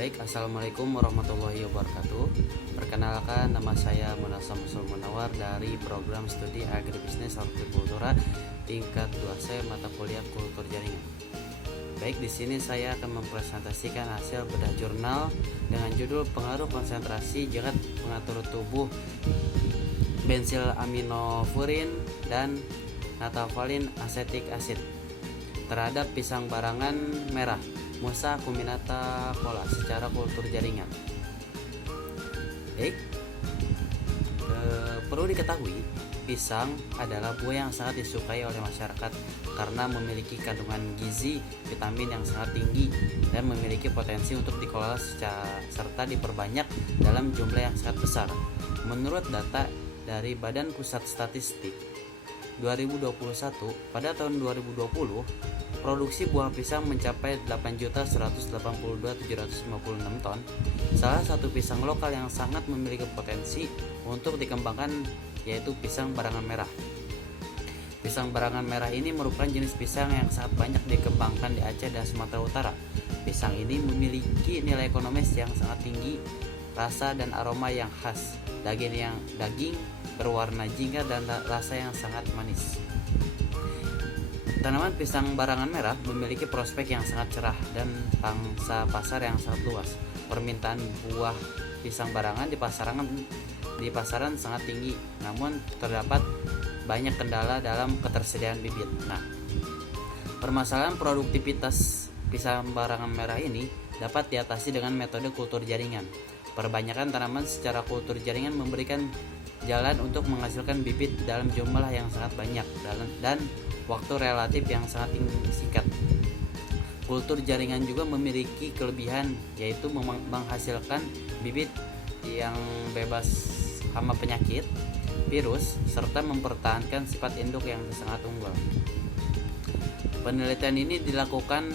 Baik, assalamualaikum warahmatullahi wabarakatuh. Perkenalkan, nama saya Munasa Musul Munawar dari program studi Agribisnis Hortikultura tingkat 2C mata kuliah Kultur Jaringan. Baik, di sini saya akan mempresentasikan hasil bedah jurnal dengan judul Pengaruh Konsentrasi Zat Pengatur Tubuh bensil aminofurin dan natafalin asetik asid terhadap pisang barangan merah Musa acuminata cola secara kultur jaringan. Baik, perlu diketahui pisang adalah buah yang sangat disukai oleh masyarakat karena memiliki kandungan gizi, vitamin yang sangat tinggi dan memiliki potensi untuk dikelola serta diperbanyak dalam jumlah yang sangat besar. Menurut data dari Badan Pusat Statistik 2021, pada tahun 2020 produksi buah pisang mencapai 8.182.756 ton. Salah satu pisang lokal yang sangat memiliki potensi untuk dikembangkan yaitu pisang barangan merah. Pisang barangan merah ini merupakan jenis pisang yang sangat banyak dikembangkan di Aceh dan Sumatera Utara. Pisang ini memiliki nilai ekonomis yang sangat tinggi, rasa dan aroma yang khas, daging berwarna jingga dan rasa yang sangat manis. Tanaman pisang barangan merah memiliki prospek yang sangat cerah dan pangsa pasar yang sangat luas. Permintaan buah pisang barangan di pasaran sangat tinggi, namun terdapat banyak kendala dalam ketersediaan bibit. Nah, permasalahan produktivitas pisang barangan merah ini dapat diatasi dengan metode kultur jaringan. Perbanyakan tanaman secara kultur jaringan memberikan jalan untuk menghasilkan bibit dalam jumlah yang sangat banyak dan waktu relatif yang sangat singkat. Kultur jaringan juga memiliki kelebihan, yaitu menghasilkan bibit yang bebas hama penyakit, virus, serta mempertahankan sifat induk yang sangat unggul. Penelitian ini dilakukan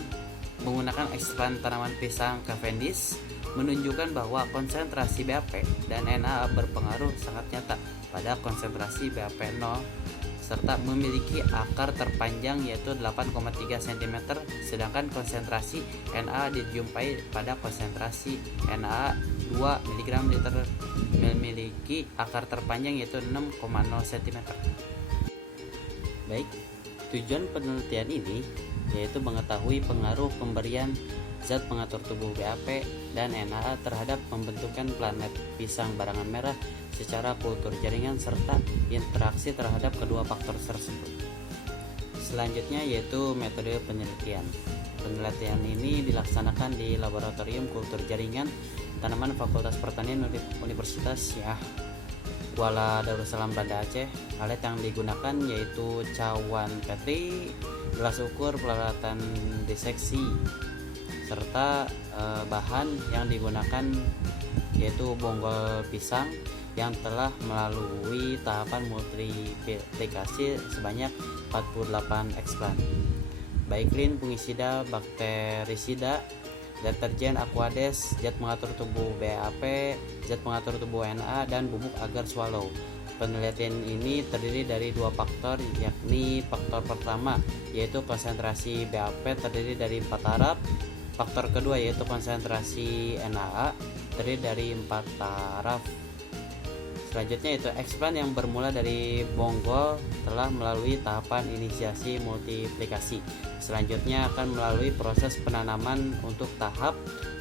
menggunakan eksplan tanaman pisang Cavendish, menunjukkan bahwa konsentrasi BAP dan NAA berpengaruh sangat nyata pada konsentrasi BAP 0 serta memiliki akar terpanjang yaitu 8,3 cm, sedangkan konsentrasi NA dijumpai pada konsentrasi NA 2 mg liter memiliki akar terpanjang yaitu 6,0 cm. Baik, tujuan penelitian ini yaitu mengetahui pengaruh pemberian zat pengatur tubuh BAP dan NAA terhadap pembentukan planet pisang barangan merah secara kultur jaringan serta interaksi terhadap kedua faktor tersebut. Selanjutnya yaitu metode penelitian. Penelitian ini dilaksanakan di Laboratorium Kultur Jaringan Tanaman Fakultas Pertanian Universitas Syah Kuala Darussalam Banda Aceh. Alat yang digunakan yaitu cawan petri, gelas ukur, peralatan diseksi, serta bahan yang digunakan yaitu bonggol pisang yang telah melalui tahapan multiplikasi sebanyak 48 eksplan, baiklin, fungisida, bakterisida, deterjen, aquades, zat pengatur tubuh BAP, zat pengatur tubuh NA, dan bubuk agar swallow. Penelitian ini terdiri dari dua faktor, yakni faktor pertama yaitu konsentrasi BAP terdiri dari 4 taraf. Faktor kedua yaitu konsentrasi NAA terdiri dari 4 taraf. Selanjutnya yaitu eksplan yang bermula dari bonggol telah melalui tahapan inisiasi multiplikasi. Selanjutnya akan melalui proses penanaman untuk tahap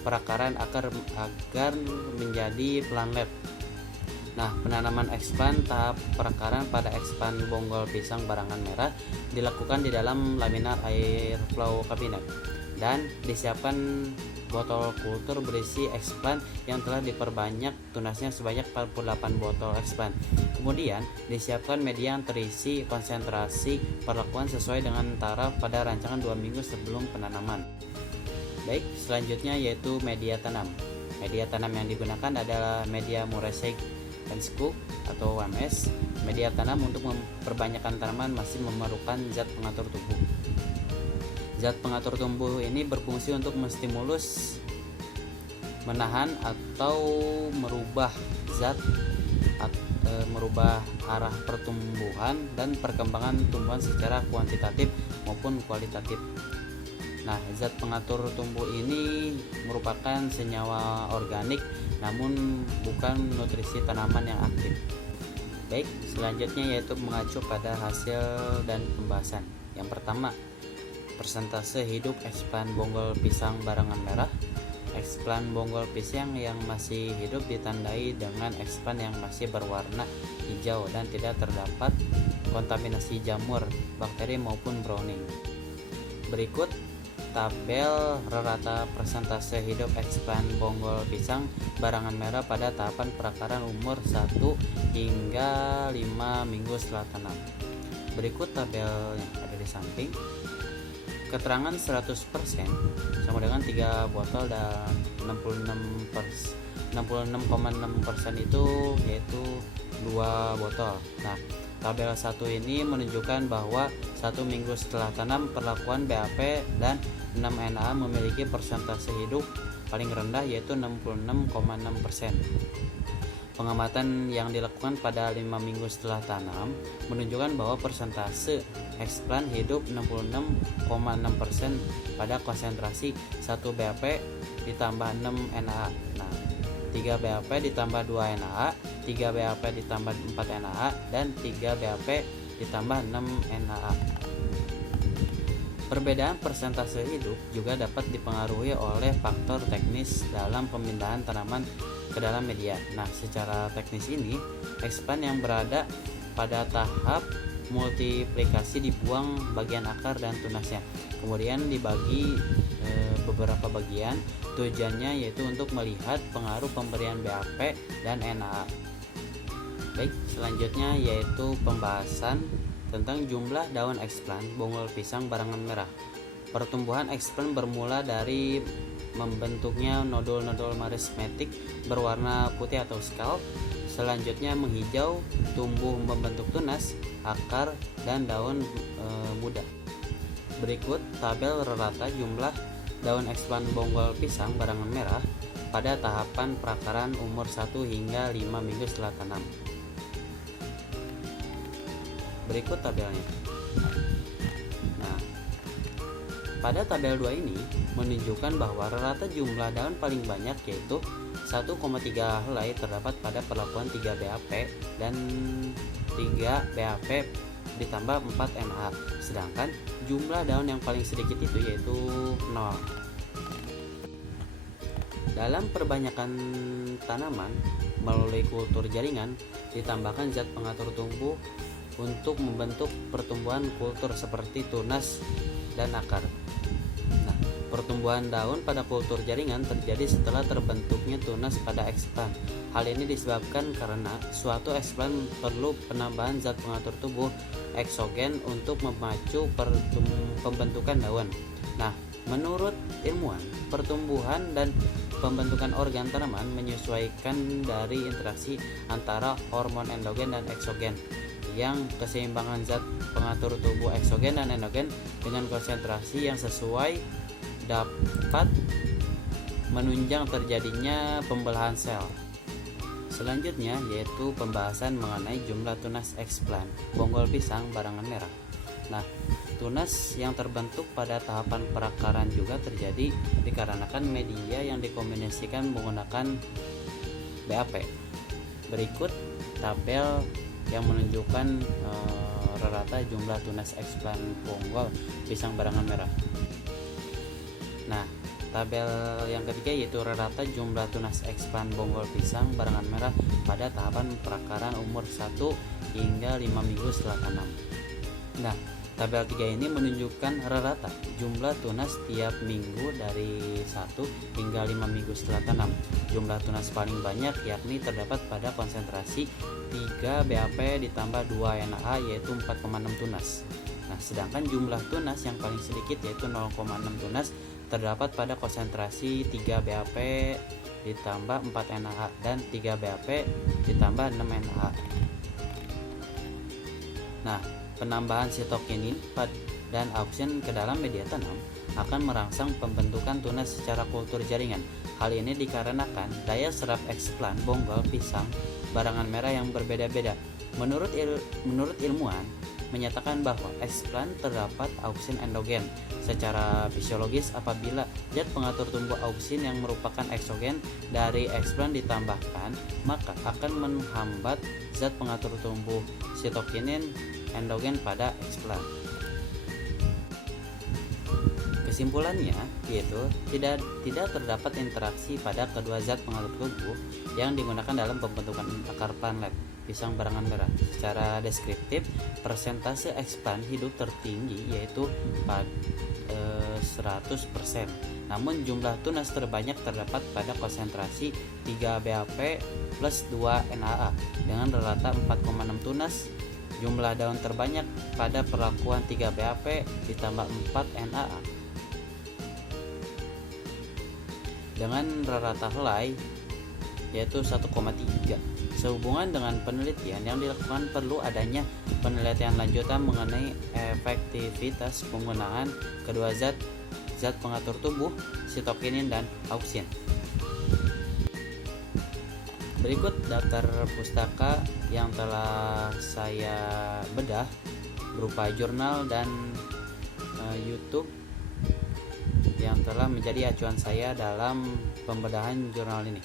perakaran akar agar menjadi planlet. Nah, penanaman eksplan tahap perakaran pada eksplan bonggol pisang barangan merah dilakukan di dalam laminar air flow kabinet dan disiapkan botol kultur berisi eksplan yang telah diperbanyak tunasnya sebanyak 48 botol eksplan. Kemudian disiapkan media yang terisi konsentrasi perlakuan sesuai dengan taraf pada rancangan 2 minggu sebelum penanaman. Baik, selanjutnya yaitu media tanam. Media tanam yang digunakan adalah media Murray Cook atau MS. Media tanam untuk memperbanyakkan tanaman masih memerlukan zat pengatur tubuh. Zat pengatur tumbuh ini berfungsi untuk menstimulus, menahan atau merubah merubah arah pertumbuhan dan perkembangan tumbuhan secara kuantitatif maupun kualitatif. Nah, zat pengatur tumbuh ini merupakan senyawa organik namun bukan nutrisi tanaman yang aktif. Baik, selanjutnya yaitu mengacu pada hasil dan pembahasan. Yang pertama, persentase hidup eksplan bonggol pisang barangan merah. Eksplan bonggol pisang yang masih hidup ditandai dengan eksplan yang masih berwarna hijau dan tidak terdapat kontaminasi jamur, bakteri maupun browning. Berikut tabel rata persentase hidup eksplan bonggol pisang barangan merah pada tahapan perakaran umur 1 hingga 5 minggu setelah tanam. Berikut tabel yang ada di samping. Keterangan 100% sama dengan 3 botol dan 66,6% itu yaitu 2 botol. Nah, tabel 1 ini menunjukkan bahwa 1 minggu setelah tanam perlakuan BAP dan 6NA memiliki persentase hidup paling rendah yaitu 66,6%. Pengamatan yang dilakukan pada 5 minggu setelah tanam menunjukkan bahwa persentase eksplan hidup 66,6% pada konsentrasi 1 BAP ditambah 6 NA. Nah, 3 BAP ditambah 2 NA, 3 BAP ditambah 4 NA, dan 3 BAP ditambah 6 NA. Perbedaan persentase hidup juga dapat dipengaruhi oleh faktor teknis dalam pemindahan tanaman ke dalam media. Nah, secara teknis ini, eksplan yang berada pada tahap multiplikasi dibuang bagian akar dan tunasnya, kemudian dibagi beberapa bagian. Tujuannya yaitu untuk melihat pengaruh pemberian BAP dan NA. Baik, selanjutnya yaitu pembahasan tentang jumlah daun eksplan bonggol pisang barangan merah. Pertumbuhan eksplan bermula dari membentuknya nodul-nodul merismatik berwarna putih atau scalp, selanjutnya menghijau, tumbuh membentuk tunas, akar, dan daun muda. Berikut tabel rata jumlah daun eksplan bonggol pisang barangan merah pada tahapan perakaran umur 1 hingga 5 minggu setelah tanam. Berikut tabelnya. Nah, pada tabel 2 ini menunjukkan bahwa rata jumlah daun paling banyak yaitu 1,3 helai terdapat pada perlakuan 3 BAP dan 3 BAP ditambah 4 NA, sedangkan jumlah daun yang paling sedikit itu yaitu 0. Dalam perbanyakan tanaman melalui kultur jaringan ditambahkan zat pengatur tumbuh untuk membentuk pertumbuhan kultur seperti tunas dan akar. Nah, pertumbuhan daun pada kultur jaringan terjadi setelah terbentuknya tunas pada eksplan. Hal ini disebabkan karena suatu eksplan perlu penambahan zat pengatur tubuh eksogen untuk memacu pembentukan daun. Nah, menurut ilmuwan, pertumbuhan dan pembentukan organ tanaman menyesuaikan dari interaksi antara hormon endogen dan eksogen, yang keseimbangan zat pengatur tubuh eksogen dan endogen dengan konsentrasi yang sesuai dapat menunjang terjadinya pembelahan sel. Selanjutnya yaitu pembahasan mengenai jumlah tunas eksplan bonggol pisang barangan merah. Nah, tunas yang terbentuk pada tahapan perakaran juga terjadi dikarenakan media yang dikombinasikan menggunakan BAP. Berikut tabel yang menunjukkan rata jumlah tunas eksplan bonggol pisang barangan merah. Nah, tabel yang ketiga yaitu rata jumlah tunas eksplan bonggol pisang barangan merah pada tahapan perakaran umur 1 hingga 5 minggu setelah tanam. Nah, tabel 3 ini menunjukkan rata jumlah tunas tiap minggu dari 1 hingga 5 minggu setelah tanam. Jumlah tunas paling banyak yakni terdapat pada konsentrasi 3 BAP ditambah 2 NA yaitu 4,6 tunas. Nah, sedangkan jumlah tunas yang paling sedikit yaitu 0,6 tunas terdapat pada konsentrasi 3 BAP ditambah 4 NA dan 3 BAP ditambah 6 NA. Nah, penambahan sitokinin dan auksin ke dalam media tanam akan merangsang pembentukan tunas secara kultur jaringan. Hal ini dikarenakan daya serap eksplan bonggol pisang barangan merah yang berbeda-beda. Menurut ilmuwan, menyatakan bahwa eksplan terdapat auksin endogen. Secara fisiologis, apabila zat pengatur tumbuh auksin yang merupakan eksogen dari eksplan ditambahkan, maka akan menghambat zat pengatur tumbuh sitokinin endogen pada eksplan. Kesimpulannya yaitu tidak terdapat interaksi pada kedua zat pengatur tubuh yang digunakan dalam pembentukan akar planet pisang barangan merah. Secara deskriptif, persentase eksplan hidup tertinggi yaitu 100%. Namun jumlah tunas terbanyak terdapat pada konsentrasi 3 BAP plus 2 NAA dengan rata 4,6 tunas. Jumlah daun terbanyak pada perlakuan 3 BAP ditambah 4 NAA. Dengan rata helai yaitu 1,3. Sehubungan dengan penelitian yang dilakukan, perlu adanya penelitian lanjutan mengenai efektivitas penggunaan kedua zat pengatur tubuh, sitokinin dan auksin. Berikut daftar pustaka yang telah saya bedah berupa jurnal dan YouTube yang telah menjadi acuan saya dalam pembedahan jurnal ini.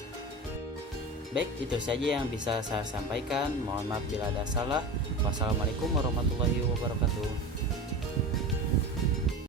Baik, itu saja yang bisa saya sampaikan. Mohon maaf bila ada salah. Wassalamualaikum warahmatullahi wabarakatuh.